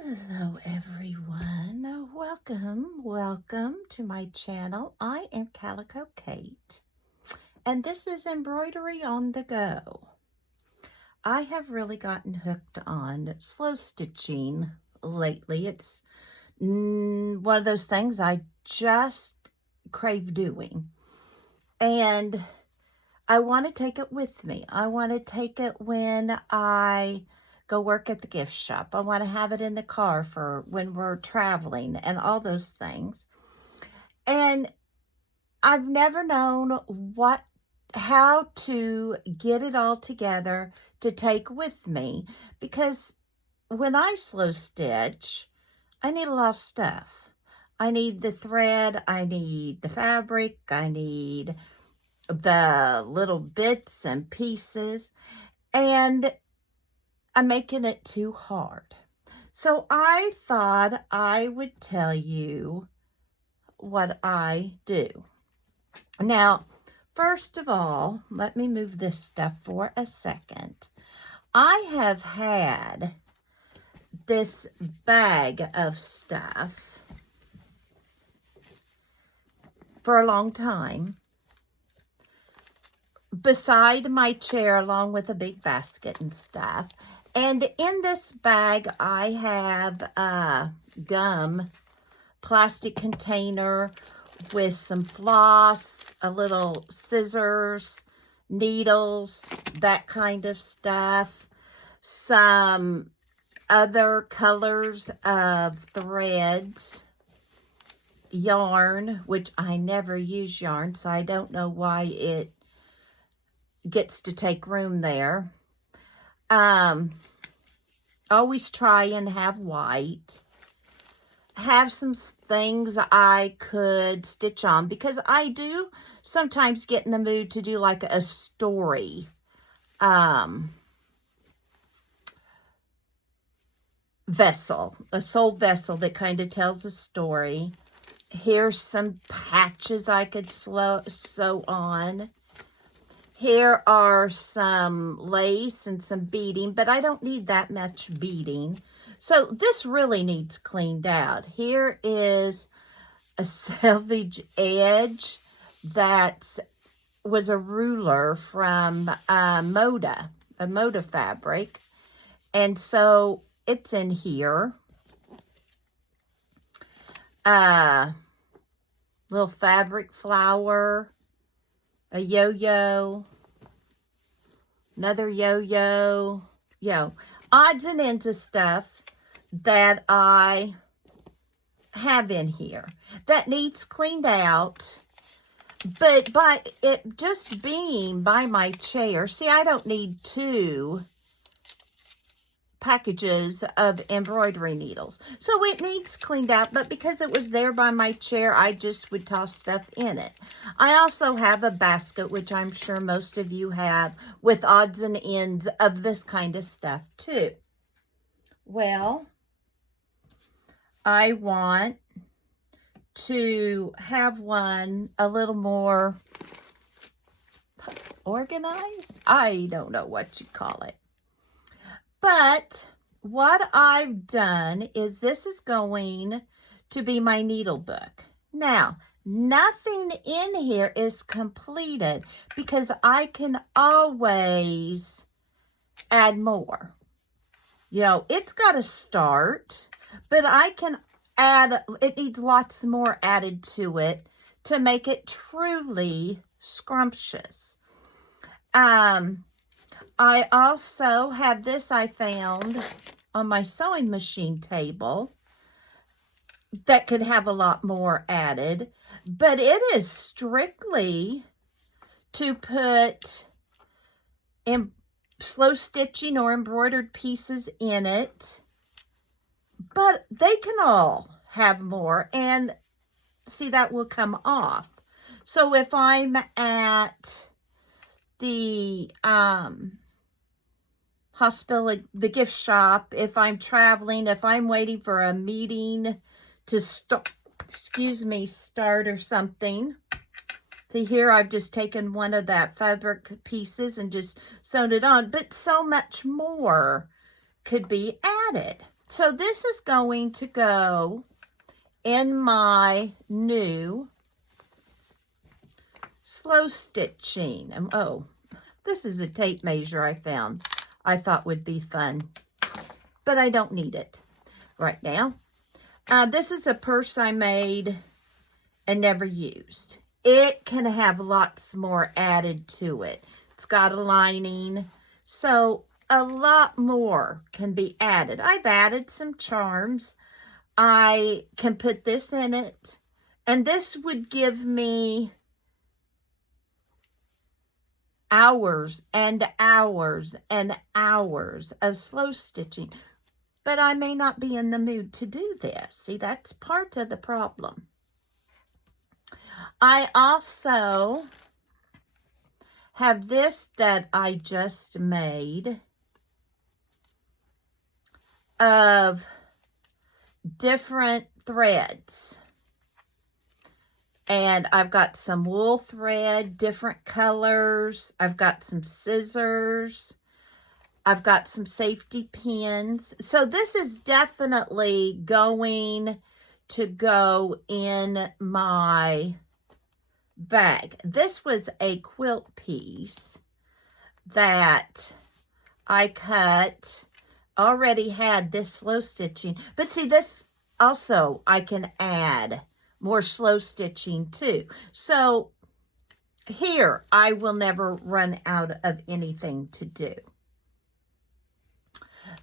Hello everyone. Welcome to my channel. I am Calico Kate and this is Embroidery on the Go. I have really gotten hooked on slow stitching lately. It's one of those things I just crave doing, and I want to take it with me. I want to take it when I go work at the gift shop. I want to have it in the car for when we're traveling and all those things. And I've never known how to get it all together to take with me, because when I slow stitch, I need a lot of stuff. I need the thread, I need the fabric, I need the little bits and pieces, and I'm making it too hard. So I thought I would tell you what I do. Now, first of all, let me move this stuff for a second. I have had this bag of stuff for a long time beside my chair, along with a big basket and stuff. And in this bag, I have a gum plastic container with some floss, a little scissors, needles, that kind of stuff, some other colors of threads, yarn, which I never use yarn, so I don't know why it gets to take room there. Always try and have white. Have some things I could stitch on, because I do sometimes get in the mood to do like a story vessel, a soul vessel that kind of tells a story. Here's some patches I could sew on. Here are some lace and some beading, but I don't need that much beading. So this really needs cleaned out. Here is a selvage edge that was a ruler from Moda, a Moda fabric. And so it's in here. Little fabric flower, a yo-yo, another yo-yo, odds and ends of stuff that I have in here that needs cleaned out. But by it just being by my chair, see, I don't need two packages of embroidery needles, so it needs cleaned out. But because it was there by my chair, I just would toss stuff in it. I also have a basket, which I'm sure most of you have, with odds and ends of this kind of stuff too. Well, I want to have one a little more organized. I don't know what you call it. But what I've done is, this is going to be my needle book. Now, nothing in here is completed, because I can always add more. It's got to start, but I can add, it needs lots more added to it to make it truly scrumptious. I also have this I found on my sewing machine table that could have a lot more added, but it is strictly to put in slow stitching or embroidered pieces in it, but they can all have more, and see, that will come off. So if I'm at the hospital, the gift shop, if I'm traveling, if I'm waiting for a meeting to start or something. See, here I've just taken one of that fabric pieces and just sewn it on, but so much more could be added. So this is going to go in my new slow stitching. Oh, this is a tape measure I found. I thought would be fun, but I don't need it right now. This is a purse I made and never used. It can have lots more added to it. It's got a lining, so a lot more can be added. I've added some charms. I can put this in it, and this would give me hours and hours and hours of slow stitching, but I may not be in the mood to do this. See, that's part of the problem. I also have this that I just made of different threads. And I've got some wool thread, different colors. I've got some scissors. I've got some safety pins. So this is definitely going to go in my bag. This was a quilt piece that I cut. Already had this slow stitching. But see, this also I can add more slow stitching too. So here I will never run out of anything to do.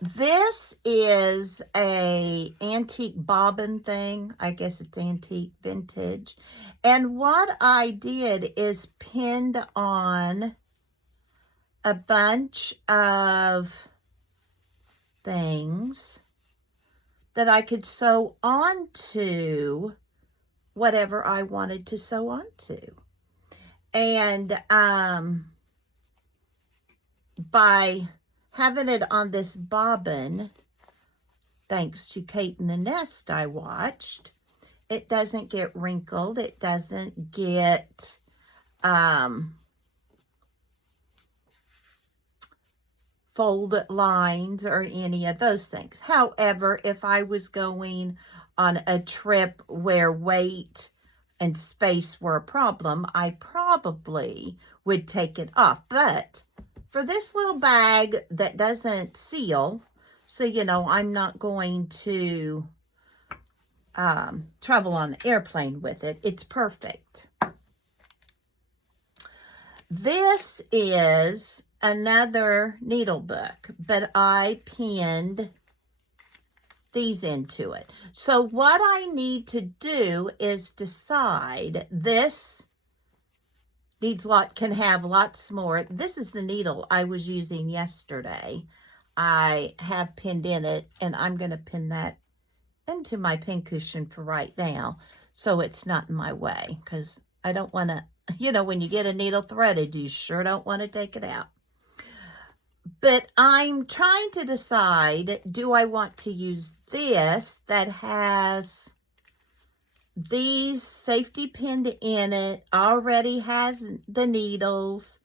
This is a antique bobbin thing. I guess it's antique vintage. And what I did is pinned on a bunch of things that I could sew onto whatever I wanted to sew onto. And by having it on this bobbin, thanks to Kate in the Nest I watched, it doesn't get wrinkled. It doesn't get fold lines or any of those things. However, if I was going on a trip where weight and space were a problem, I probably would take it off. But for this little bag that doesn't seal, so you know I'm not going to travel on an airplane with it, it's perfect. This is another needle book, but I pinned these into it. So what I need to do is decide, this needs can have lots more. This is the needle I was using yesterday. I have pinned in it, and I'm going to pin that into my pincushion for right now so it's not in my way, because I don't want to, you know, when you get a needle threaded, you sure don't want to take it out. But I'm trying to decide, do I want to use this that has these safety pinned in it, already has the needles,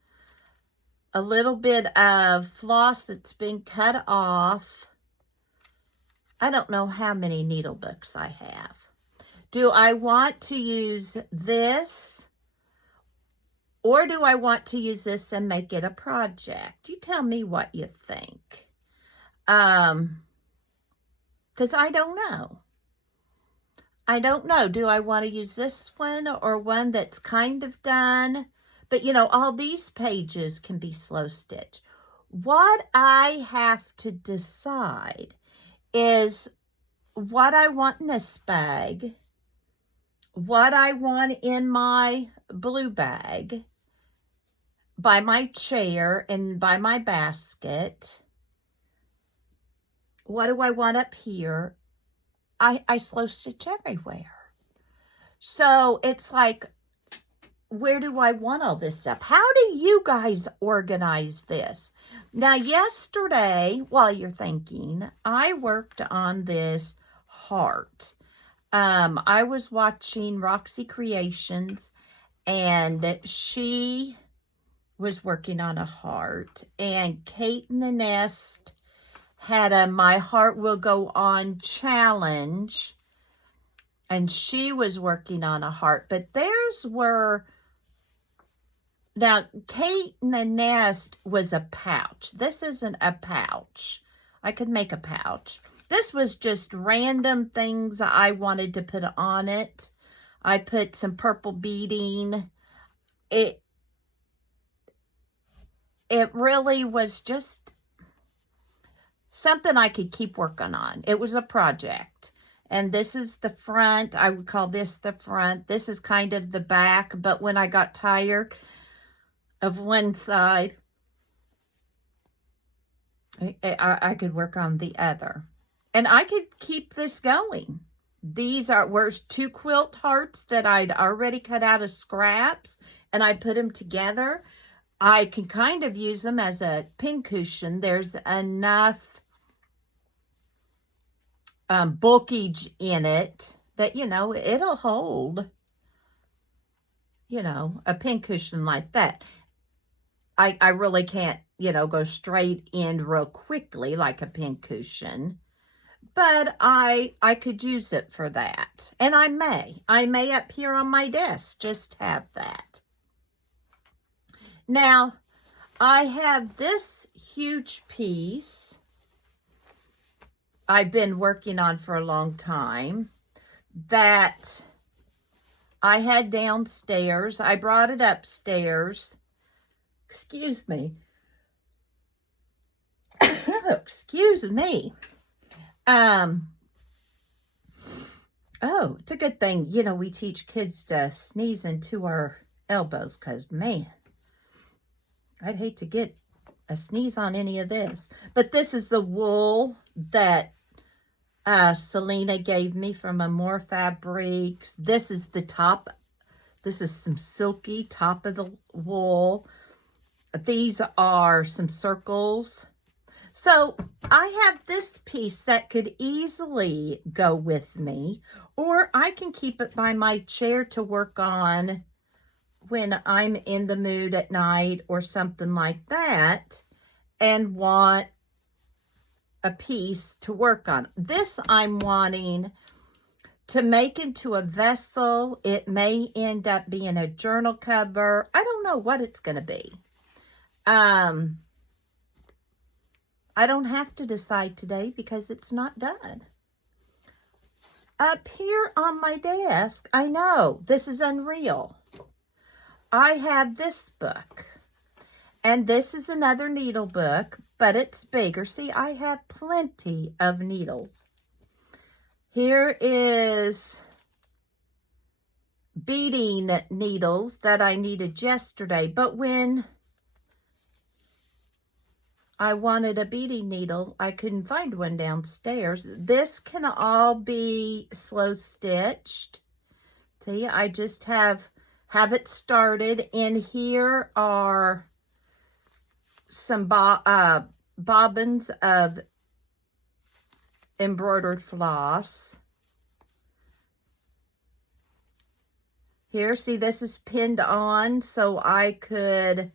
a little bit of floss that's been cut off. I don't know how many needle books I have. Do I want to use this, or do I want to use this and make it a project? You tell me what you think. Because I don't know. I don't know. Do I want to use this one or one that's kind of done? But, you know, all these pages can be slow stitch. What I have to decide is what I want in this bag, what I want in my blue bag, by my chair and by my basket. What do I want up here? I slow stitch everywhere. So it's like, where do I want all this stuff? How do you guys organize this? Now, yesterday, while you're thinking, I worked on this heart. I was watching Roxy Creations, and she was working on a heart, and Kate in the Nest had a My Heart Will Go On challenge, and she was working on a heart, but theirs were, now Kate in the Nest was a pouch. This isn't a pouch. I could make a pouch. This was just random things I wanted to put on it. I put some purple beading. It really was just something I could keep working on. It was a project. And this is the front. I would call this the front. This is kind of the back. But when I got tired of one side, I could work on the other. And I could keep this going. These were 2 quilt hearts that I'd already cut out of scraps, and I put them together. I can kind of use them as a pincushion. There's enough bulkage in it that, you know, it'll hold, you know, a pincushion like that. I really can't, you know, go straight in real quickly like a pincushion. But I could use it for that. And I may up here on my desk just have that. Now, I have this huge piece I've been working on for a long time that I had downstairs. I brought it upstairs. Excuse me. Excuse me. Oh, it's a good thing, you know, we teach kids to sneeze into our elbows, because, man, I'd hate to get a sneeze on any of this. But this is the wool that Selena gave me from Amore Fabrics. This is the top. This is some silky top of the wool. These are some circles. So I have this piece that could easily go with me, or I can keep it by my chair to work on when I'm in the mood at night or something like that and want a piece to work on. This I'm wanting to make into a vessel. It may end up being a journal cover. I don't know what it's going to be. I don't have to decide today because it's not done. Up here on my desk, I know, this is unreal. I have this book. And this is another needle book, but it's bigger. See, I have plenty of needles. Here is beading needles that I needed yesterday. But when I wanted a beading needle, I couldn't find one downstairs. This can all be slow stitched. See, I just have it started. And here are some bobbins of embroidered floss. Here, see, this is pinned on so I could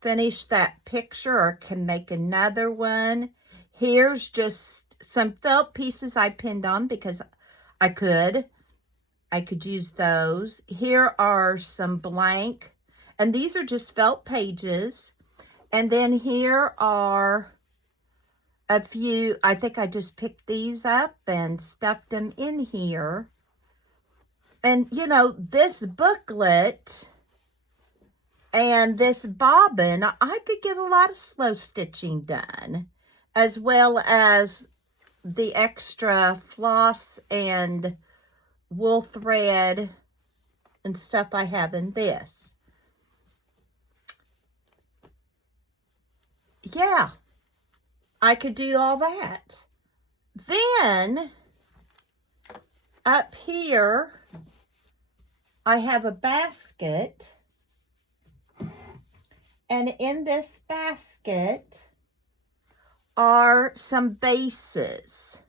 finish that picture or can make another one. Here's just some felt pieces I pinned on because I could use those. Here are some blank, and these are just felt pages. And then here are a few, I think I just picked these up and stuffed them in here. And, you know, this booklet and this bobbin, I could get a lot of slow stitching done, as well as the extra floss and wool thread and stuff I have in this. Yeah, I could do all that. Then, up here, I have a basket. And in this basket are some bases.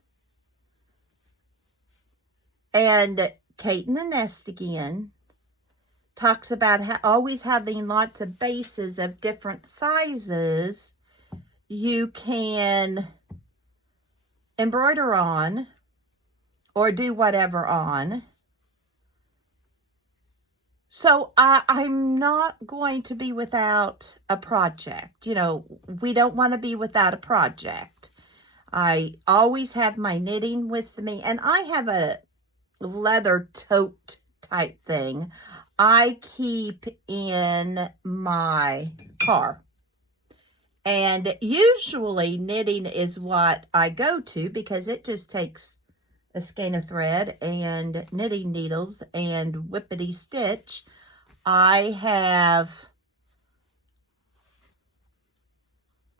And Kate in the Nest again talks about always having lots of bases of different sizes you can embroider on or do whatever on. So I'm not going to be without a project. You know, we don't want to be without a project. I always have my knitting with me, and I have a leather tote type thing I keep in my car. And usually knitting is what I go to because it just takes a skein of thread and knitting needles and whippity stitch. I have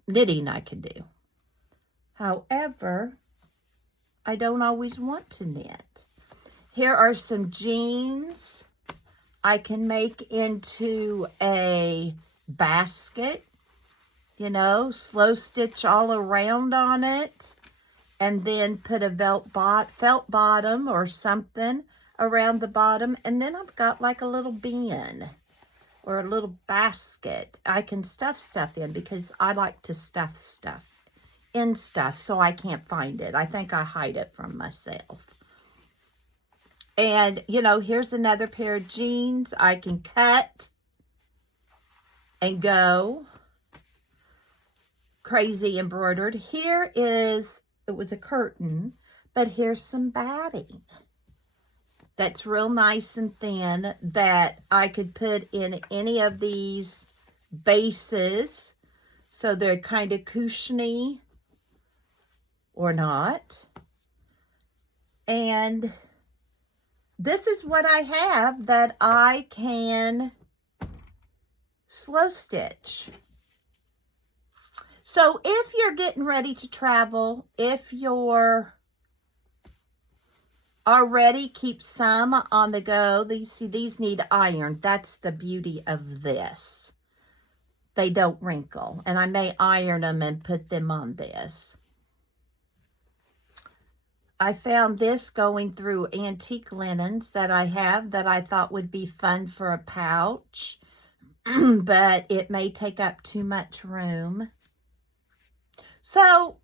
knitting I can do. However, I don't always want to knit. Here are some jeans I can make into a basket, you know, slow stitch all around on it, and then put a felt bottom or something around the bottom. And then I've got like a little bin or a little basket I can stuff stuff in, because I like to stuff stuff in stuff so I can't find it. I think I hide it from myself. And, you know, here's another pair of jeans I can cut and go crazy embroidered. Here is, it was a curtain, but here's some batting that's real nice and thin that I could put in any of these bases, so they're kind of cushiony or not. And this is what I have that I can slow stitch. So if you're getting ready to travel, if you're already keep some on the go, these need iron. That's the beauty of this. They don't wrinkle, and I may iron them and put them on this. I found this going through antique linens that I have that I thought would be fun for a pouch, but it may take up too much room. So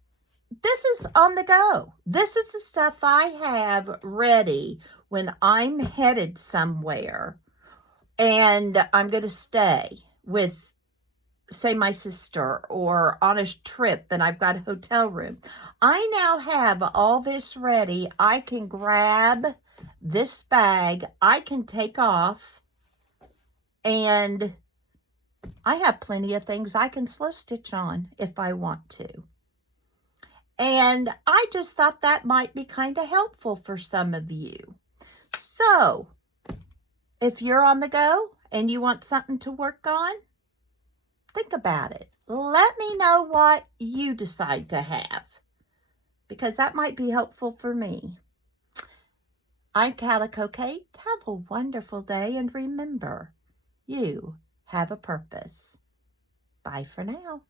this is on the go. This is the stuff I have ready when I'm headed somewhere and I'm going to stay with, say, my sister, or on a trip and I've got a hotel room. I now have all this ready. I can grab this bag, I can take off, and I have plenty of things I can slow stitch on if I want to. And I just thought that might be kind of helpful for some of you. So if you're on the go and you want something to work on, think about it. Let me know what you decide to have, because that might be helpful for me. I'm Calico Kate. Have a wonderful day, and remember, you have a purpose. Bye for now.